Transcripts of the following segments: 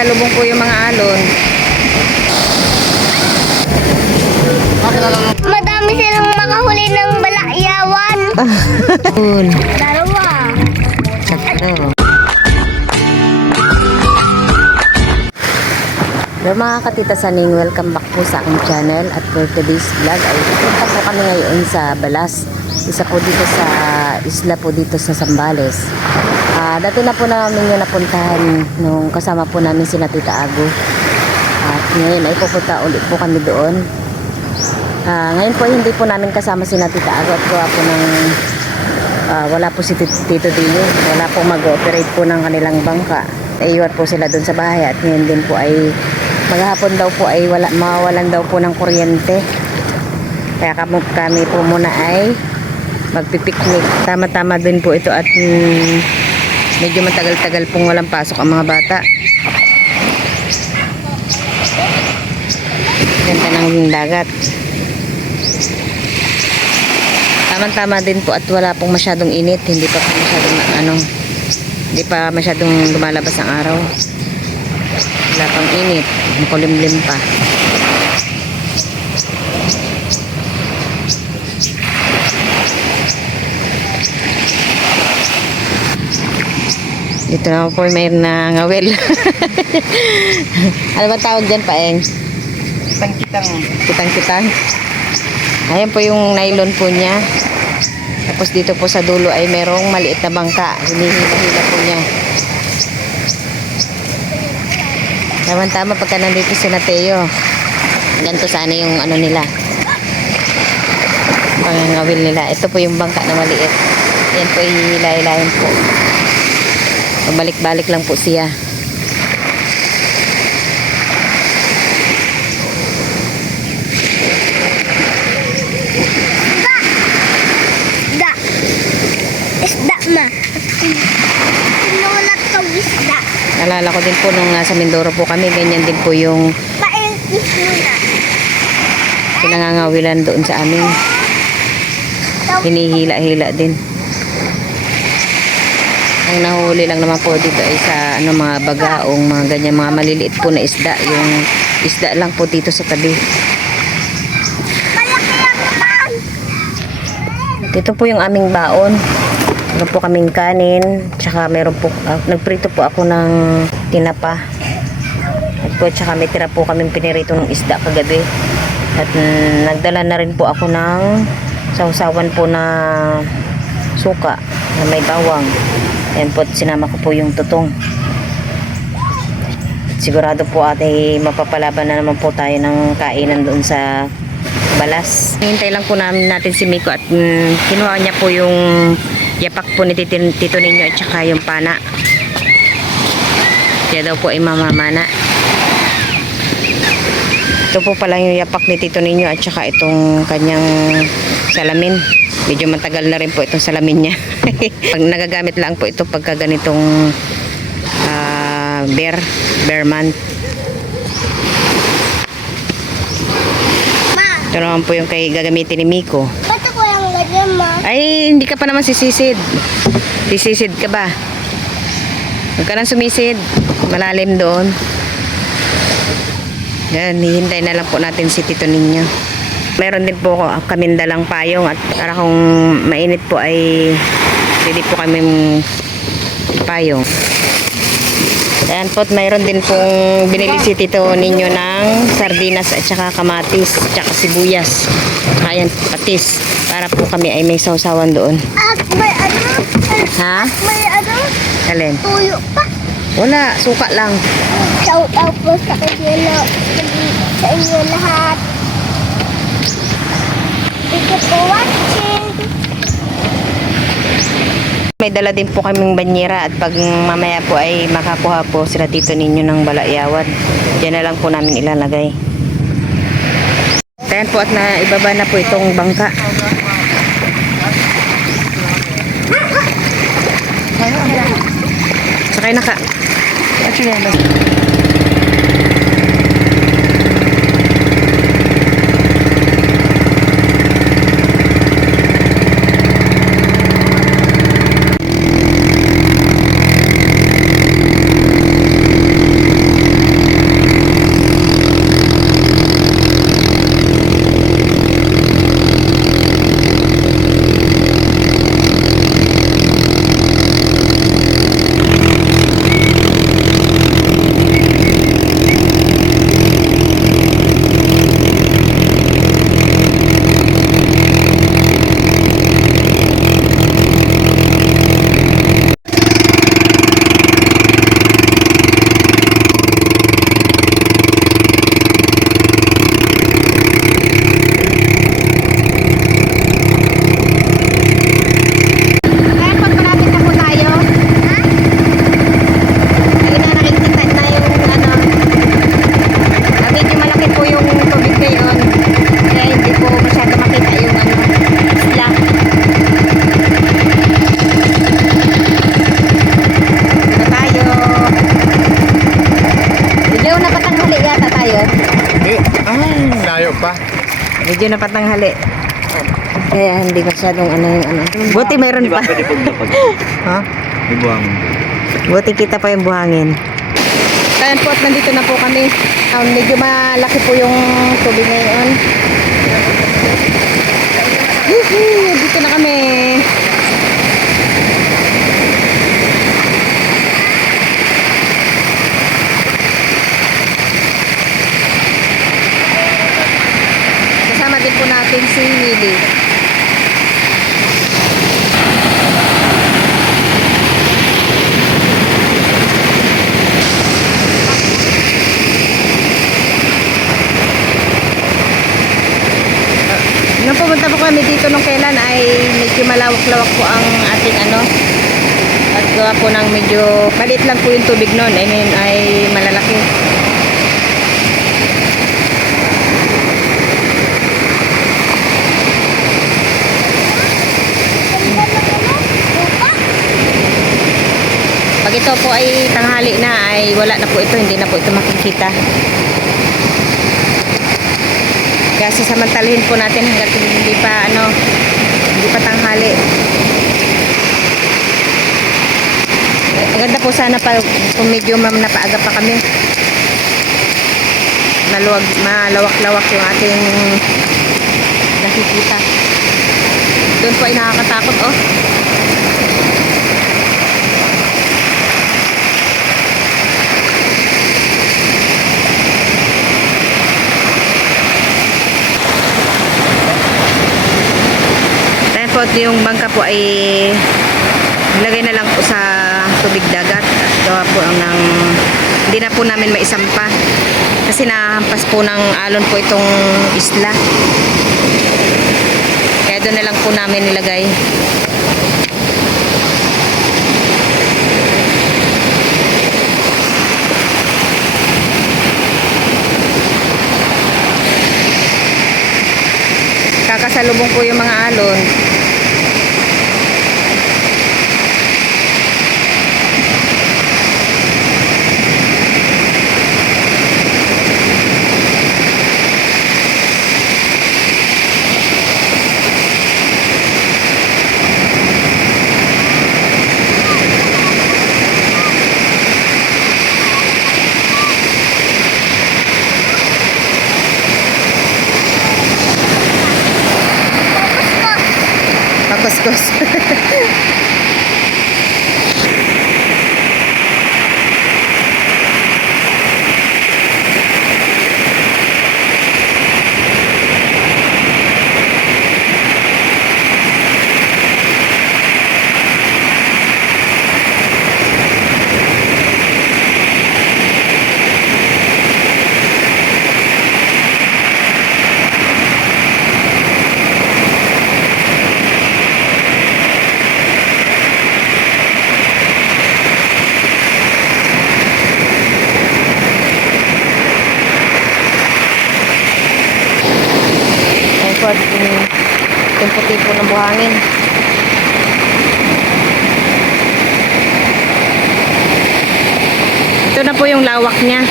nagsasalubong po yung mga alon. Madami silang makahuli ng balakyawan. Cool. Dalawa. Sakto. Hello mga katita saning, welcome back po sa aking channel at for today's vlog ay pupunta po kami ngayon sa Balas. Isa po dito sa isla po dito sa Sambales. Ah, dati na po namin yung napuntahan nung kasama po namin si Tita Ago. At ngayon ay pupunta ulit po kami doon. Ah, ngayon po hindi po namin kasama si Tita Ago at gawa po ng Ah, wala po si Tit- Tito Dio. Wala po mag-ooperate po ng kanilang bangka. Iiwan po sila doon sa bahay at ngayon din po ay maghapon daw po ay wala, mawawalan daw po ng kuryente. Kaya kami po muna ay magpipiknik. Tama-tama din po ito at mm, medyo matagal-tagal pong walang pasok ang mga bata. Ganda ng dagat. Tama-tama din po at wala pong masyadong init. Hindi pa po masyadong ano, hindi pa masyadong lumalabas ang araw. Wala pang init. Makulimlim pa. Dito naman po may nangawel. ano ba tawag dyan, Paeng? Kitang-kitang. Kitang-kitang. Ayan po yung nylon po niya. Tapos dito po sa dulo ay merong maliit na bangka. Hinihila-hila po niya. Tama-tama pagka nandito si Nateo. Ganito sana yung ano nila. Pangangawil nila. Ito po yung bangka na maliit. Yan po ihila-hilahin po. Pabalik-balik lang po siya. Isda. Isda ma. Sinulat ko isda. Nalala ko din po nung nasa Mindoro po kami, ganyan din po yung pinangangawilan doon sa amin. Hinihila-hila din. Ang nahuli lang naman po dito ay sa ano, mga bagaong, mga ganyan, mga maliliit po na isda. Yung isda lang po dito sa tabi. Dito po yung aming baon. Meron po kaming kanin. Tsaka meron po, ah, nagprito po ako ng tinapa. At po, tsaka may tira po kaming pinirito ng isda kagabi. At mm, nagdala na rin po ako ng sausawan po na suka na may bawang. Ayan po, sinama ko po yung tutong. Sigurado po ate, mapapalaban na naman po tayo ng kainan doon sa balas. Hintay lang po namin natin si Miko at mm, kinuha niya po yung yapak po ni Tito, Tito Ninyo at saka yung pana. Kaya daw po ay mamamana. Ito po pala yung yapak ni Tito Ninyo at saka itong kanyang salamin. Medyo matagal na rin po itong salamin niya. Pag nagagamit lang po ito pagka ganitong ah, bear, bear month. Ito naman po yung kay gagamitin ni Miko. ba't ako yung lagyan ma? Ay, hindi ka pa naman sisisid. Sisisid ka ba? Huwag ka nang sumisid. Malalim doon. Yan, hihintay na lang po natin si Tito Ninyo. Meron din po ako kaming dalang payong at para kung mainit po ay pwede po kaming payong. Ayan po, mayroon din pong binili si Tito Ninyo ng sardinas at saka kamatis, at saka sibuyas. Ayan, patis. Para po kami ay may sausawan doon. At may ano? Ha? May ano? Alin? Tuyo pa. Wala, suka lang. Shout out po sa inyo, na- sa inyo lahat. Thank you for watching. May dala din po kaming banyera at pag mamaya po ay makakuha po sila tito ninyo ng balayawan. Diyan na lang po namin ilalagay. Ayan po at naibaba na po itong bangka. Sakay na ka. Medyo napatanghali. Kaya hindi masyadong ano yung ano. Buti mayroon Di ba pa. pwede pag kapag Ha? may buhangin? Buti kita pa yung buhangin. Kaya po at nandito na po kami. Um, medyo malaki po yung tubig ngayon. Yuhu! Dito na kami. Kasama din po natin si Willie. Nung pumunta po kami dito nung kailan ay medyo malawak-lawak po ang ating ano. At gawa po ng medyo maliit lang po yung tubig noon. I mean, ay malalaki. Ganda ng ano? Lupa. Pag ito po ay tanghali na ay wala na po ito. Hindi na po ito makikita. Kaya sasamantalahin po natin hanggat hindi pa ano, hindi pa tanghali. Ang ganda po sana pa kung medyo napaaga pa kami. Maluwag, malawak-lawak yung ating nakikita. Doon po ay nakakatakot oh. Po yung bangka po ay nilagay na lang po sa tubig dagat. At gawa po ng hindi na po namin maisampa. Kasi nahampas po ng alon po itong isla. Kaya doon na lang po namin nilagay. Kakasalubong po yung mga alon Христос. Tempo-tempo ng buhangin. Ito na po yung lawak niya.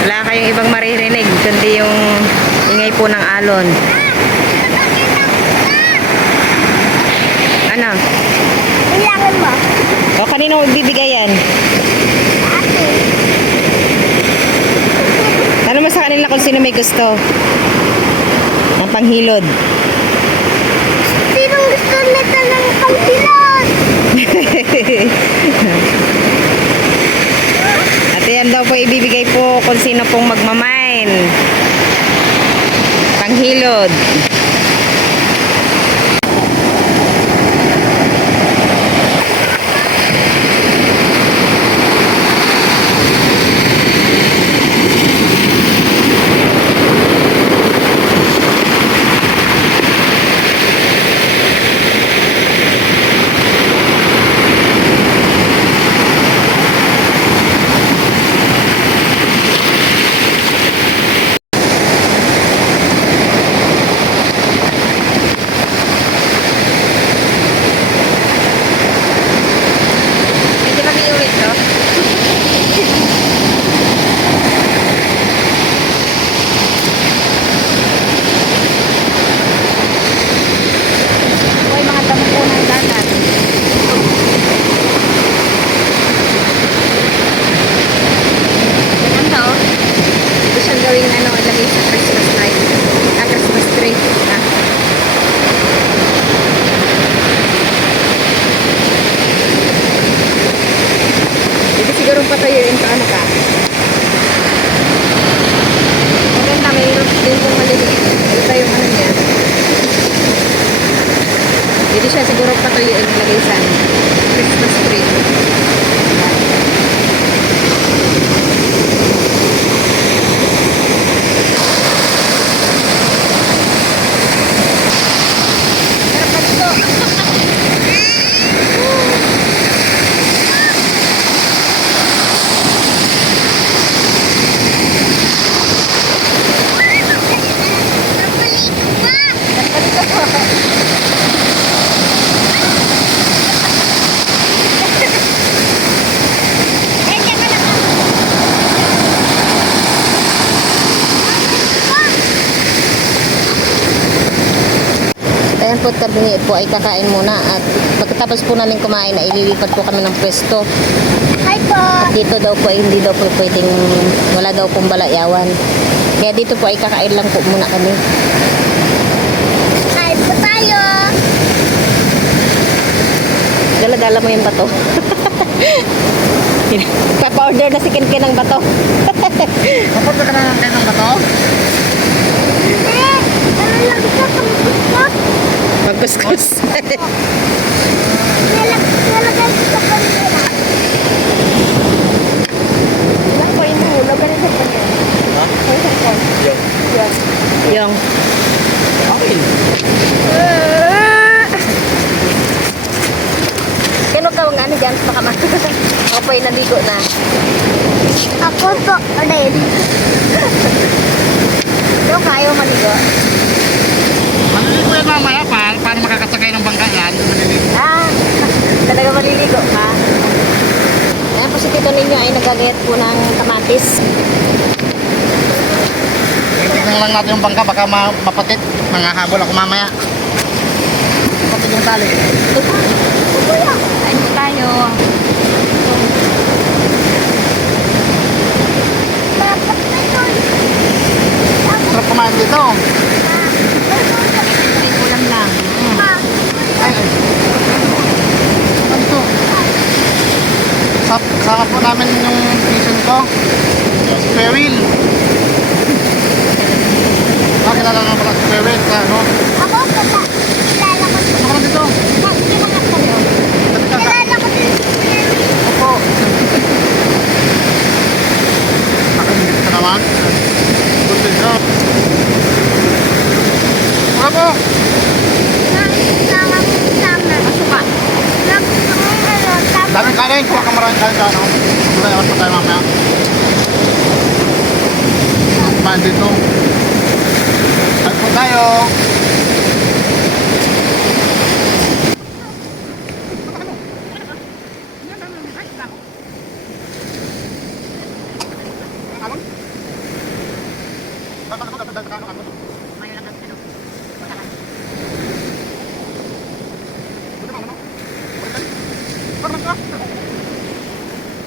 Wala kayong ibang maririnig, kundi yung ingay po ng alon. Ano? Kailangan mo. O kanino bibigay yan? Tanong mo sa kanila kung sino may gusto. Ang panghilod. Sinong gusto nito ng pangsilot? Daw po ibibigay po kung sino pong magmamine. Panghilod. Po ay kakain muna at pagkatapos po namin kumain ay ililipat po kami ng pwesto. Hi po. At dito daw po ay hindi daw po pwedeng wala daw pong balayawan. Kaya dito po ay kakain lang po muna kami. Hi po tayo. Dala-dala mo yung bato. Kapa-order na si Kinkin ng bato. Kapag ka na ng bato? Eh, ano lang ito? Kampus ko? Magkuskus. Yung. Okay. Kano ka ang ano dyan? Baka ma... Ako po ay naligo na. Ako po rin. Ikaw kayo maligo? Maliligo yan mamaya pa, para makakasakay ng bangka yan. Maliligo. Ah, talaga maliligo ka. Tito ninyo ay nagagayat po ng kamatis. Tingnan lang natin yung bangka, baka ma mapatit. Mga habol ako mamaya. Mapatit yung tali. Po tayo. Sarap kumain dito. May ulam lang. Ay, ay. Ano to? Sarap po namin yung season ko. Spare wheel. Nakilala nga pala si Spare wheel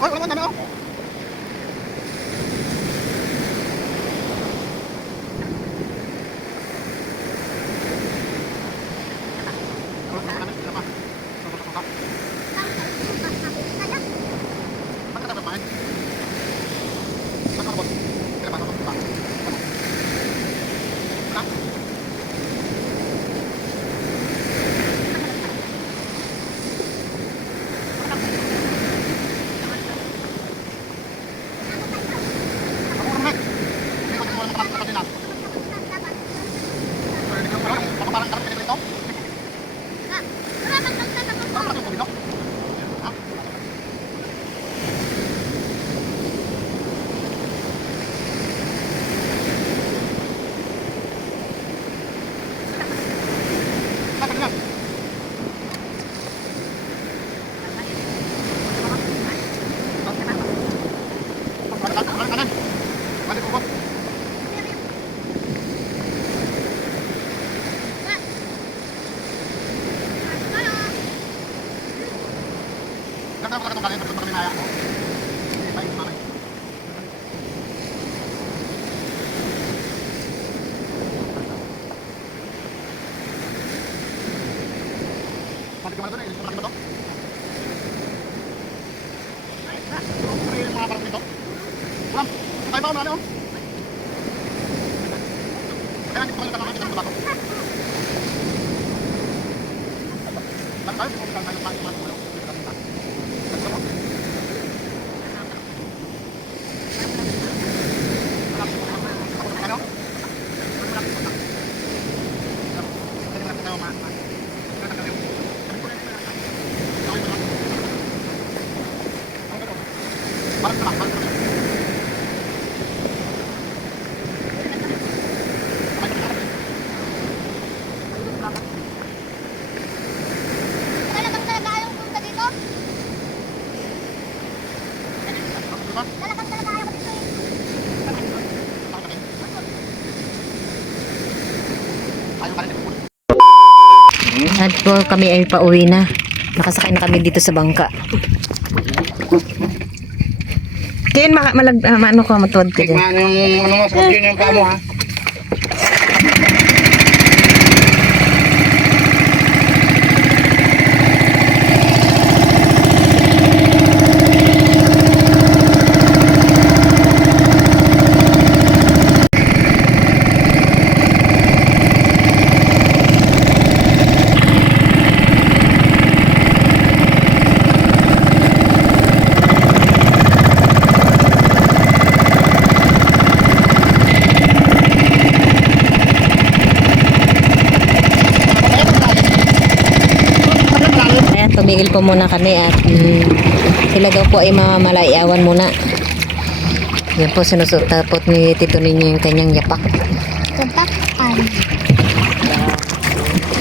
诶我来帮你拿着啊 Mama, no. Po kami ay pauwi na. Nakasakay na kami dito sa bangka. Maka, malag, ah, ano ko, matuwad ka dyan. Tikman yung ano mo, scorpion yung pamo ha. Ayan, tumigil po muna kami at mm, sila daw po ay mamalayawan muna. Yan po, sinusutapot ni Tito ninyo yung kanyang yapak. Tatakpan.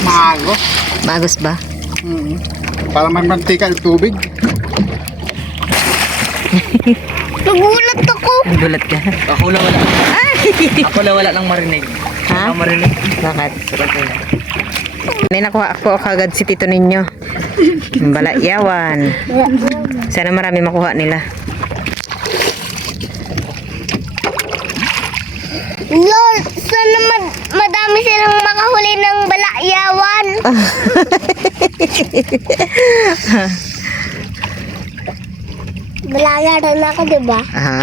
Maago. Magos ba? Mm Para may mantika yung tubig. Nagulat ako. Gulat ka. Ako na wala. Ako na wala nang marinig. Ha? Ang marinig. Bakit? May nakuha ako kagad si Tito ninyo. Balayawan. Sana marami makuha nila. Lord, sana mad- madami silang makahuli ng balakyawan. Balaya rin ako, di ba? Aha.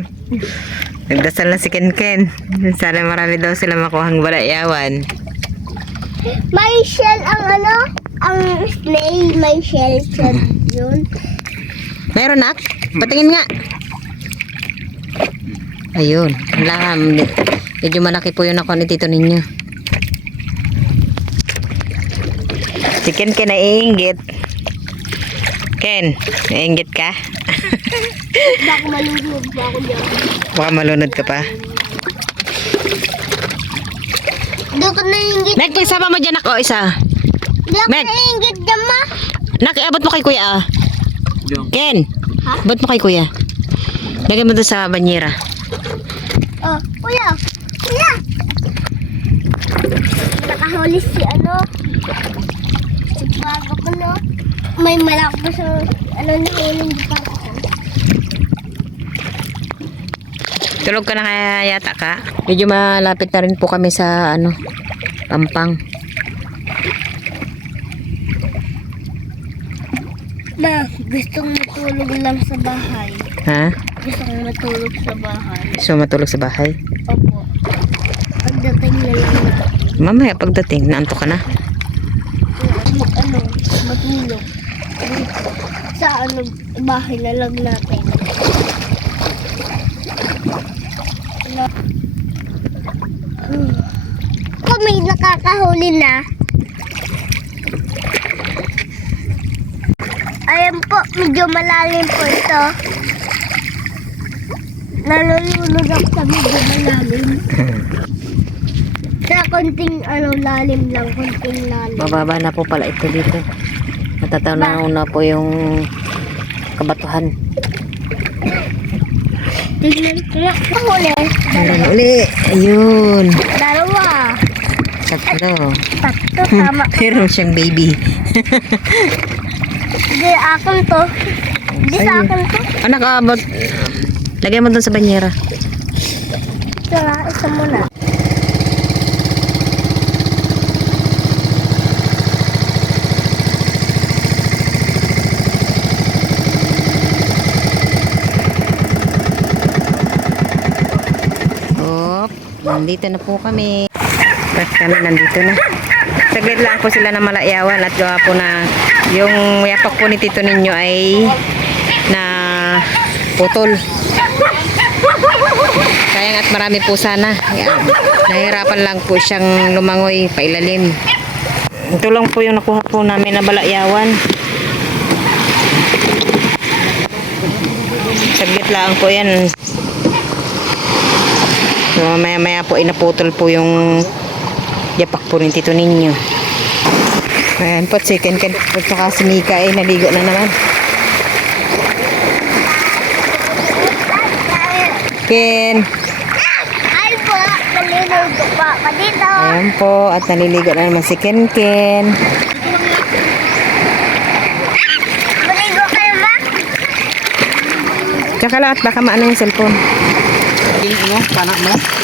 Nagdasal na si Ken Ken. Sana marami daw sila makuhang balayawan. May shell ang ano? Ang snail, may shell shell yun. Meron nak? Patingin nga. Ayun. Wala Medyo malaki po yun ako ni Tito ninyo. Si Ken Ken naiingit. Ken, naiingit ka? Baka malulog pa ako dyan. Baka malunod ka pa. Doon ko naingit. Nek, pagsama mo dyan ako isa. Doon ko Meg. naingit dyan, ma. Nak, abot mo kay kuya ah. Ken, Ha? abot mo kay kuya. Lagay mo doon sa banyera. Oh, kuya. Kuya. Nakahuli si ano. Si bago ko, no? May malaki pa sa ano na huling di pa ako. Tulog ka na kaya yata ka? Medyo malapit na rin po kami sa ano, Pampang. Ma, gustong matulog lang sa bahay. Ha? Gustong matulog sa bahay. So matulog sa bahay? Opo. Pagdating na lang na. Mamaya pagdating, naantok ka na. Mag, ano, matulog. Sa ano, bahay na lang natin. Ano? Hmm. Kung may nakakahuli na. Ayan po, medyo malalim po ito. Nalulunod ako sa medyo malalim. Sa konting ano, lalim lang, konting lalim. Mababa na po pala ito dito. Natatanaw na po yung kabatuhan. Tignan ko. Huli. Hanggang uli. Ayun. Dalawa. Tatlo. Tatlo. Tama. Meron siyang baby. Hindi, akin to. Hindi sa Ayun. akin to. Anak, abot. Lagay mo doon sa banyera. Ito nga, isa muna. Op, nandito na po kami. Tapos kami nandito na. Saglit lang po sila na malayawan at gawa po na yung yapak po ni Tito ninyo ay na putol. Sayang at marami po sana. Yan. Nahirapan lang po siyang lumangoy pailalim. Ito lang po yung nakuha po namin na balayawan. Saglit lang po yan. So, maya maya po inaputol po yung yapak po ng tito ninyo. Ayan po, chicken can po tsaka si Mika ay naligo na naman. Ken, Ay po, naliligo pa ako dito. Ayan po, at naliligo na naman si Ken Ken. Maligo kayo ba? Tsaka lang at baka maano yung cellphone. Yung ano, panak mo.